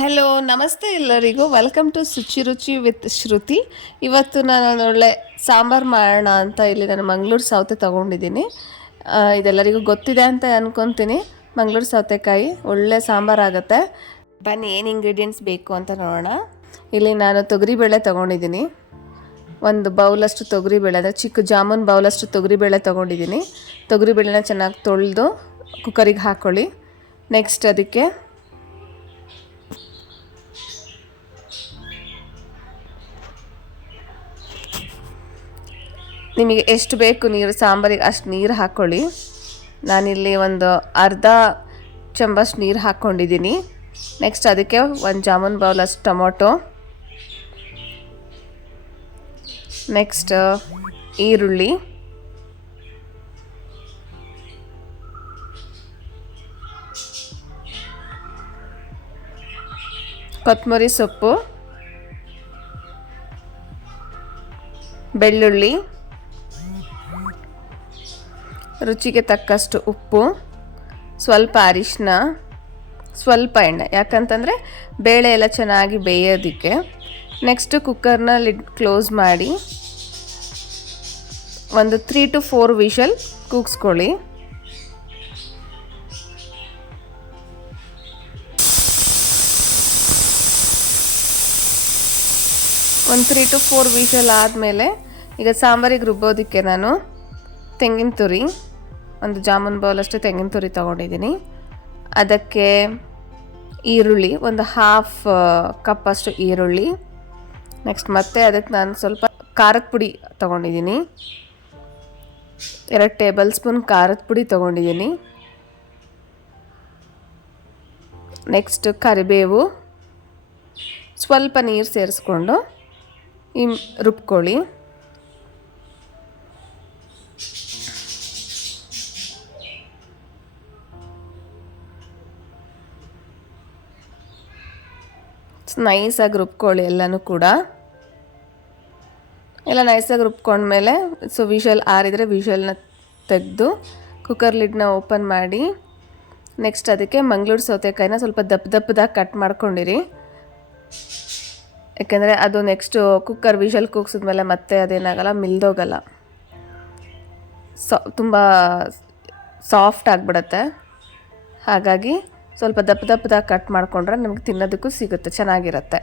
Hello ನಮಸ್ತೆ ಎಲ್ಲರಿಗೂ welcome to ಶುಚಿ ರುಚಿ ವಿತ್ ಶ್ರುತಿ. ಇವತ್ತು ನಾನು ಒಳ್ಳೆ ಸಾಂಬಾರು ಮಾಡೋಣ ಅಂತ ಇಲ್ಲಿ ನಾನು ಮಂಗಳೂರು ಸೌತೆ ತೊಗೊಂಡಿದ್ದೀನಿ. ಇದೆಲ್ಲರಿಗೂ ಗೊತ್ತಿದೆ ಅಂತ ಅಂದ್ಕೊತೀನಿ. ಮಂಗಳೂರು ಸೌತೆಕಾಯಿ ಒಳ್ಳೆ ಸಾಂಬಾರು ಆಗುತ್ತೆ. ಬನ್ನಿ ಏನು ಇಂಗ್ರೀಡಿಯೆಂಟ್ಸ್ ಬೇಕು ಅಂತ ನೋಡೋಣ. ಇಲ್ಲಿ ನಾನು ತೊಗರಿಬೇಳೆ ತೊಗೊಂಡಿದ್ದೀನಿ. ಒಂದು ಬೌಲಷ್ಟು ತೊಗರಿಬೇಳೆ, ಅಂದರೆ ಚಿಕ್ಕ ಜಾಮೂನ್ ಬೌಲಷ್ಟು ತೊಗರಿಬೇಳೆ ತೊಗೊಂಡಿದ್ದೀನಿ. ತೊಗರಿಬೇಳೆನ ಚೆನ್ನಾಗಿ ತೊಳೆದು ಕುಕ್ಕರಿಗೆ ಹಾಕ್ಕೊಳ್ಳಿ. ನೆಕ್ಸ್ಟ್ ಅದಕ್ಕೆ ನಿಮಗೆ ಎಷ್ಟು ಬೇಕು ನೀರು ಸಾಂಬಾರಿಗೆ ಅಷ್ಟು ನೀರು ಹಾಕ್ಕೊಳ್ಳಿ. ನಾನಿಲ್ಲಿ ಒಂದು ಅರ್ಧ ಚಮಚ ನೀರು ಹಾಕ್ಕೊಂಡಿದ್ದೀನಿ. ನೆಕ್ಸ್ಟ್ ಅದಕ್ಕೆ ಒಂದು ಜಾಮೂನ್ ಬೌಲಷ್ಟು ಟೊಮೊಟೊ, ನೆಕ್ಸ್ಟ್ ಈರುಳ್ಳಿ, ಕೊತ್ತಂಬರಿ ಸೊಪ್ಪು, ಬೆಳ್ಳುಳ್ಳಿ, ರುಚಿಗೆ ತಕ್ಕಷ್ಟು ಉಪ್ಪು, ಸ್ವಲ್ಪ ಅರಿಶಿನ, ಸ್ವಲ್ಪ ಎಣ್ಣೆ, ಯಾಕಂತಂದರೆ ಬೇಳೆ ಎಲ್ಲ ಚೆನ್ನಾಗಿ ಬೇಯೋದಕ್ಕೆ. ನೆಕ್ಸ್ಟ್ ಕುಕ್ಕರ್ನ ಲಿಡ್ ಕ್ಲೋಸ್ ಮಾಡಿ ಒಂದು 3 to 4 ವಿಷಲ್ ಕೂಗಿಸ್ಕೊಳ್ಳಿ. ಒಂದು 3 to 4 ವಿಷಲ್ ಆದಮೇಲೆ ಈಗ ಸಾಂಬಾರಿಗೆ ರುಬ್ಬೋದಕ್ಕೆ ನಾನು ತೆಂಗಿನ ತುರಿ, ಒಂದು ಜಾಮೂನ್ ಬೌಲಷ್ಟು ತೆಂಗಿನ ತುರಿ ತೊಗೊಂಡಿದ್ದೀನಿ. ಅದಕ್ಕೆ ಈರುಳ್ಳಿ, ಒಂದು ಹಾಫ್ ಕಪ್ಪಷ್ಟು ಈರುಳ್ಳಿ. ನೆಕ್ಸ್ಟ್ ಮತ್ತೆ ಅದಕ್ಕೆ ನಾನು ಸ್ವಲ್ಪ ಖಾರದ ಪುಡಿ ತೊಗೊಂಡಿದ್ದೀನಿ. 2 ಟೇಬಲ್ ಸ್ಪೂನ್ ಖಾರದ ಪುಡಿ ತೊಗೊಂಡಿದ್ದೀನಿ. ನೆಕ್ಸ್ಟ್ ಕರಿಬೇವು, ಸ್ವಲ್ಪ ನೀರು ಸೇರಿಸ್ಕೊಂಡು ರುಬ್ಕೊಳ್ಳಿ. ನೈಸಾಗಿ ರುಬ್ಕೊಳ್ಳಿ ಎಲ್ಲನೂ ಕೂಡ. ಎಲ್ಲ ನೈಸಾಗಿ ರುಬ್ಕೊಂಡ್ಮೇಲೆ ವಿಷಲ್ ಆರಿದರೆ ವಿಷಲ್ನ ತೆಗೆದು ಕುಕ್ಕರ್ ಲಿಡ್ನ ಓಪನ್ ಮಾಡಿ ನೆಕ್ಸ್ಟ್ ಅದಕ್ಕೆ ಮಂಗಳೂರು ಸೌತೆಕಾಯಿನ ಸ್ವಲ್ಪ ದಪ್ಪದಾಗಿ ಕಟ್ ಮಾಡ್ಕೊಂಡಿರಿ. ಯಾಕೆಂದರೆ ಅದು ನೆಕ್ಸ್ಟು ಕುಕ್ಕರ್ ವಿಷಲ್ ಕೂಗಿಸಿದ್ಮೇಲೆ ಮತ್ತೆ ಅದೇನಾಗಲ್ಲ, ಮಿಲ್ದೋಗಲ್ಲ, ತುಂಬ ಸಾಫ್ಟ್ ಆಗಿಬಿಡತ್ತೆ. ಹಾಗಾಗಿ ಸ್ವಲ್ಪ ದಪ್ಪದಾಗಿ ಕಟ್ ಮಾಡಿಕೊಂಡ್ರೆ ನಿಮ್ಗೆ ತಿನ್ನೋದಕ್ಕೂ ಸಿಗುತ್ತೆ, ಚೆನ್ನಾಗಿರುತ್ತೆ.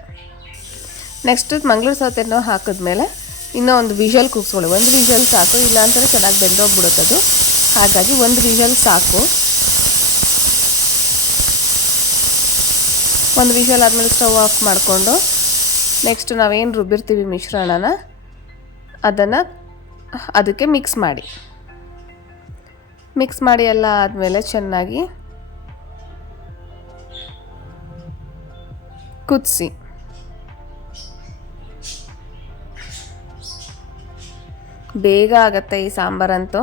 ನೆಕ್ಸ್ಟ್ ಮಂಗಳೂರು ಸೌತೆನೂ ಹಾಕಿದ್ಮೇಲೆ ಇನ್ನೂ ಒಂದು ವಿಷಲ್ ಕೂಗಿಸ್ಕೊಳ್ಳಿ. ಒಂದು ವಿಷಲ್ ಸಾಕು, ಇಲ್ಲ ಅಂತಂದರೆ ಚೆನ್ನಾಗಿ ಬೆಂದೋಗ್ಬಿಡುತ್ತೆ ಅದು. ಹಾಗಾಗಿ ಒಂದು ವಿಷಲ್ ಸಾಕು. ಒಂದು ವಿಷಲ್ ಆದಮೇಲೆ ಸ್ಟವ್ ಆಫ್ ಮಾಡಿಕೊಂಡು ನೆಕ್ಸ್ಟ್ ನಾವೇನು ರುಬ್ಬಿರ್ತೀವಿ ಮಿಶ್ರಣನ ಅದನ್ನು ಅದಕ್ಕೆ ಮಿಕ್ಸ್ ಮಾಡಿ ಎಲ್ಲ ಆದಮೇಲೆ ಚೆನ್ನಾಗಿ ಕುದಿಸಿ. ಬೇಗ ಆಗುತ್ತೆ ಈ ಸಾಂಬಾರಂತೂ.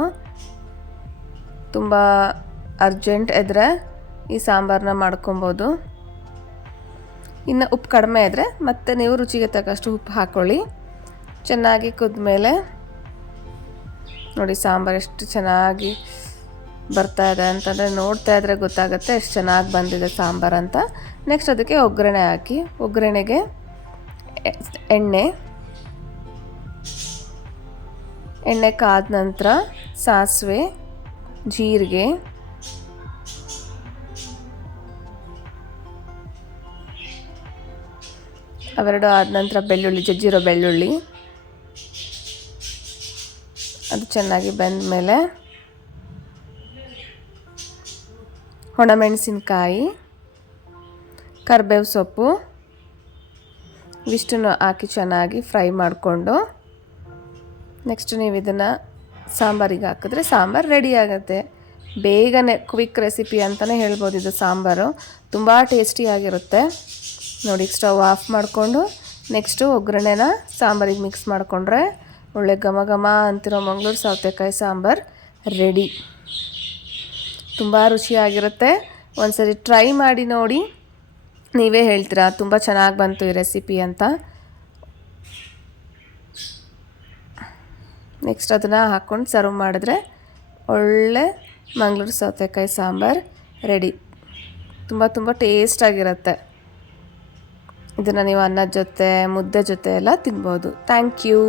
ತುಂಬ ಅರ್ಜೆಂಟ್ ಇದ್ದರೆ ಈ ಸಾಂಬಾರನ್ನ ಮಾಡ್ಕೊಬೋದು. ಇನ್ನು ಉಪ್ಪು ಕಡಿಮೆ ಇದ್ದರೆ ಮತ್ತೆ ನೀವು ರುಚಿಗೆ ತಕ್ಕಷ್ಟು ಉಪ್ಪು ಹಾಕ್ಕೊಳ್ಳಿ. ಚೆನ್ನಾಗಿ ಕುದ್ಮೇಲೆ ನೋಡಿ ಸಾಂಬಾರು ಎಷ್ಟು ಚೆನ್ನಾಗಿ ಬರ್ತಾ ಇದೆ ಅಂತಂದರೆ ನೋಡ್ತಾ ಇದ್ರೆ ಗೊತ್ತಾಗುತ್ತೆ ಎಷ್ಟು ಚೆನ್ನಾಗಿ ಬಂದಿದೆ ಸಾಂಬಾರು ಅಂತ. ನೆಕ್ಸ್ಟ್ ಅದಕ್ಕೆ ಒಗ್ಗರಣೆ ಹಾಕಿ, ಒಗ್ಗರಣೆಗೆ ಎಣ್ಣೆ ಕಾದ ನಂತರ ಸಾಸಿವೆ, ಜೀರಿಗೆ, ಅವೆರಡು ಆದ ನಂತರ ಬೆಳ್ಳುಳ್ಳಿ, ಜಜ್ಜಿರೋ ಬೆಳ್ಳುಳ್ಳಿ, ಅದು ಚೆನ್ನಾಗಿ ಬೆಂದ ಮೇಲೆ ಒಣಮೆಣಸಿನ್ಕಾಯಿ, ಕರಿಬೇವು ಸೊಪ್ಪು ಇವಿಷ್ಟನ್ನು ಹಾಕಿ ಚೆನ್ನಾಗಿ ಫ್ರೈ ಮಾಡಿಕೊಂಡು ನೆಕ್ಸ್ಟ್ ನೀವು ಇದನ್ನು ಸಾಂಬಾರಿಗೆ ಹಾಕಿದ್ರೆ ಸಾಂಬಾರು ರೆಡಿ ಆಗುತ್ತೆ. ಬೇಗನೆ ಕ್ವಿಕ್ ರೆಸಿಪಿ ಅಂತಲೇ ಹೇಳ್ಬೋದು. ಇದು ಸಾಂಬಾರು ತುಂಬ ಟೇಸ್ಟಿಯಾಗಿರುತ್ತೆ. ನೋಡಿ ಸ್ಟವ್ ಆಫ್ ಮಾಡಿಕೊಂಡು ನೆಕ್ಸ್ಟು ಒಗ್ಗರಣೆನ ಸಾಂಬಾರಿಗೆ ಮಿಕ್ಸ್ ಮಾಡಿಕೊಂಡ್ರೆ ಒಳ್ಳೆ ಘಮ ಅಂತಿರೋ ಮಂಗಳೂರು ಸೌತೆಕಾಯಿ ಸಾಂಬಾರು ರೆಡಿ. ತುಂಬ ರುಚಿಯಾಗಿರುತ್ತೆ. ಒಂದ್ಸರಿ ಟ್ರೈ ಮಾಡಿ ನೋಡಿ, ನೀವೇ ಹೇಳ್ತೀರಾ ತುಂಬ ಚೆನ್ನಾಗಿ ಬಂತು ಈ ರೆಸಿಪಿ ಅಂತ. ನೆಕ್ಸ್ಟ್ ಅದನ್ನು ಹಾಕ್ಕೊಂಡು ಸರ್ವ್ ಮಾಡಿದ್ರೆ ಒಳ್ಳೆ ಮಂಗಳೂರು ಸೌತೆಕಾಯಿ ಸಾಂಬಾರು ರೆಡಿ. ತುಂಬ ಟೇಸ್ಟಾಗಿರುತ್ತೆ. ಇದನ್ನು ನೀವು ಅನ್ನದ ಜೊತೆ ಮುದ್ದೆ ಜೊತೆ ಎಲ್ಲ ತಿನ್ಬೋದು. Thank you.